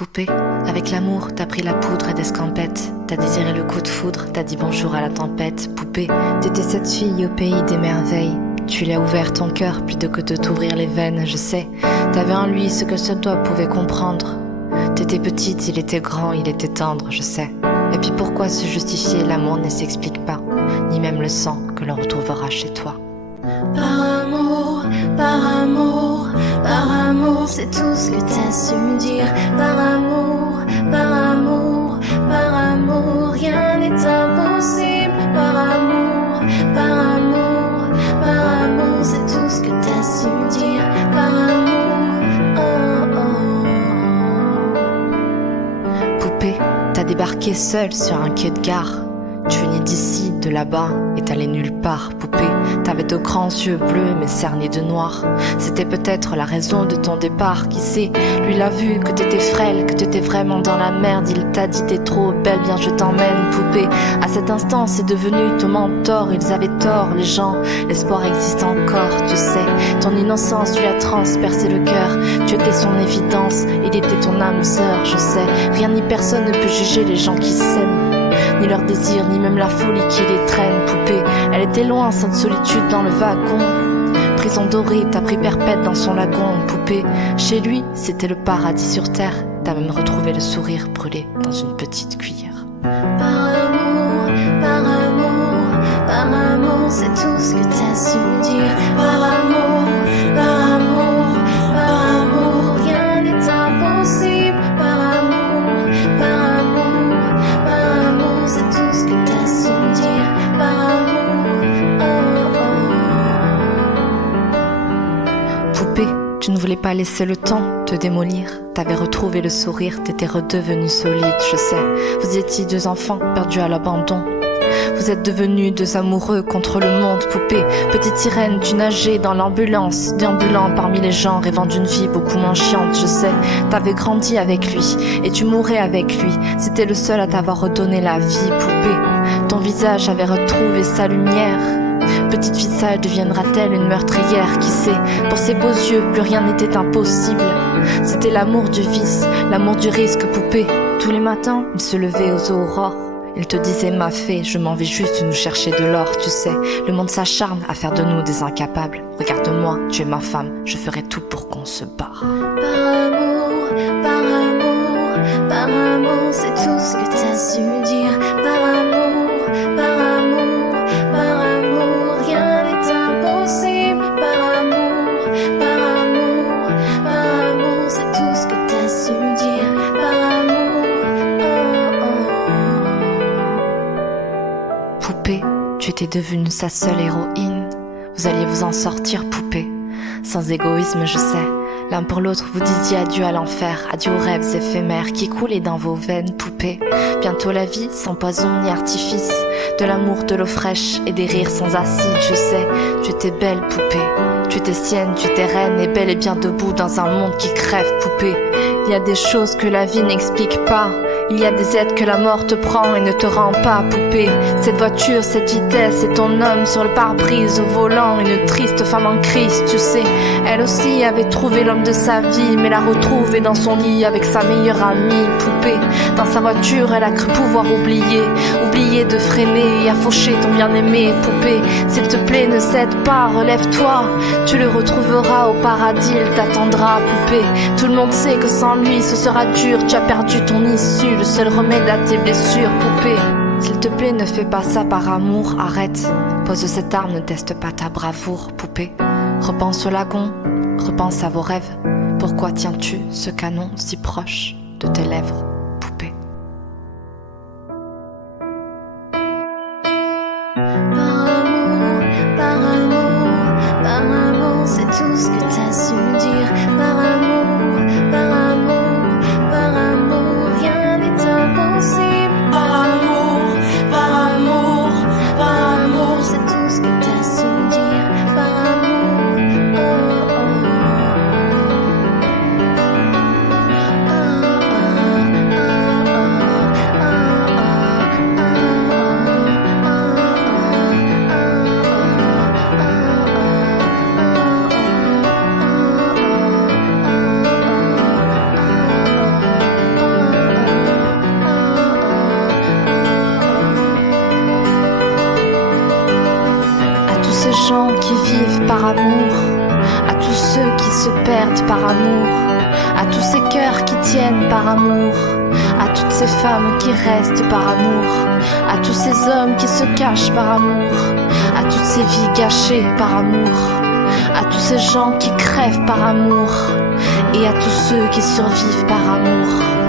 Poupée, avec l'amour, t'as pris la poudre et d'escampette. T'as désiré le coup de foudre, t'as dit bonjour à la tempête. Poupée, t'étais cette fille au pays des merveilles. Tu lui as ouvert ton cœur plutôt que de t'ouvrir les veines, je sais. T'avais en lui ce que seul toi pouvais comprendre. T'étais petite, il était grand, il était tendre, je sais. Et puis pourquoi se justifier, l'amour ne s'explique pas, ni même le sang que l'on retrouvera chez toi. Par amour, par amour, par amour, c'est tout ce que t'as su me dire. Par amour, par amour, par amour, rien n'est impossible. Par amour, par amour, par amour, c'est tout ce que t'as su me dire. Par amour, oh oh. Poupée, t'as débarqué seule sur un quai de gare. Tu venais d'ici, de là-bas, et t'allais nulle part. Poupée, t'avais de grands yeux bleus mais cernés de noir. C'était peut-être la raison de ton départ, qui sait. Lui l'a vu, que t'étais frêle, que t'étais vraiment dans la merde. Il t'a dit t'es trop belle, bien je t'emmène. Poupée, à cet instant c'est devenu ton mentor. Ils avaient tort, les gens, l'espoir existe encore, tu sais. Ton innocence lui a transpercé le cœur. Tu étais son évidence, il était ton âme sœur, je sais. Rien ni personne ne peut juger les gens qui s'aiment, ni leur désir, ni même la folie qui les traîne. Poupée, elle était loin, cette solitude dans le wagon. Prison dorée, t'as pris perpète dans son lagon. Poupée, chez lui, c'était le paradis sur terre. T'as même retrouvé le sourire brûlé dans une petite cuillère. Par amour, par amour, par amour, c'est tout ce que t'as su me dire. Par amour, par amour, par amour, rien n'est impossible. Par amour, par amour, par amour, c'est tout ce que t'as su me dire. Par amour, oh oh. Poupée, tu ne voulais pas laisser le temps te démolir. T'avais retrouvé le sourire, t'étais redevenu solide, je sais. Vous étiez deux enfants perdus à l'abandon. Vous êtes devenus deux amoureux contre le monde. Poupée, petite sirène, tu nageais dans l'ambulance, déambulant parmi les gens, rêvant d'une vie beaucoup moins chiante, je sais. T'avais grandi avec lui, et tu mourais avec lui. C'était le seul à t'avoir redonné la vie, poupée. Ton visage avait retrouvé sa lumière. Petite fille sage deviendra-t-elle une meurtrière? Qui sait? Pour ses beaux yeux, plus rien n'était impossible. C'était l'amour du vice, l'amour du risque, poupée. Tous les matins, il se levait aux aurores. Il te disait ma fée, je m'en vais juste nous chercher de l'or, tu sais. Le monde s'acharne à faire de nous des incapables. Regarde-moi, tu es ma femme, je ferai tout pour qu'on se barre. Par amour, par amour, par amour, c'est tout ce que t'as su me dire. Par amour, par amour, par amour, rien n'est impossible. Par amour, par amour, par amour, c'est tout ce que t'as su me dire. Par amour, oh oh. Poupée, tu étais devenue sa seule héroïne. Vous alliez vous en sortir, poupée. Sans égoïsme, je sais. L'un pour l'autre, vous disiez adieu à l'enfer, adieu aux rêves éphémères qui coulaient dans vos veines, poupée. Bientôt la vie, sans poison ni artifice. De l'amour, de l'eau fraîche et des rires sans acide, je sais. Tu étais belle, poupée. Tu étais sienne, tu étais reine et belle et bien debout dans un monde qui crève, poupée. Il y a des choses que la vie n'explique pas. Il y a des aides que la mort te prend et ne te rend pas, poupée. Cette voiture, cette vitesse et ton homme sur le pare-brise au volant. Une triste femme en crise, tu sais. Elle aussi avait trouvé l'homme de sa vie, mais l'a retrouvé dans son lit avec sa meilleure amie, poupée. Dans sa voiture, elle a cru pouvoir oublier de freiner et à faucher ton bien-aimé, poupée. S'il te plaît, ne cède pas, relève-toi. Tu le retrouveras au paradis, il t'attendra, poupée. Tout le monde sait que sans lui, ce sera dur. Tu as perdu ton issue, le seul remède à tes blessures, poupée. S'il te plaît, ne fais pas ça par amour, arrête. Pose cette arme, ne teste pas ta bravoure, poupée. Repense au lagon, repense à vos rêves. Pourquoi tiens-tu ce canon si proche de tes lèvres, poupée? Par amour, par amour, par amour, c'est tout ce que t'as su me dire. Par amour, par amour, par amour, rien n'est impossible. Par amour, par amour, par amour, c'est tout ce que t'as su me dire. Par amour, oh oh. Oh oh. tous ceux qui se perdent par amour, à tous ces cœurs qui tiennent par amour, à toutes ces femmes qui restent par amour, à tous ces hommes qui se cachent par amour, à toutes ces vies gâchées par amour, à tous ces gens qui crèvent par amour, et à tous ceux qui survivent par amour.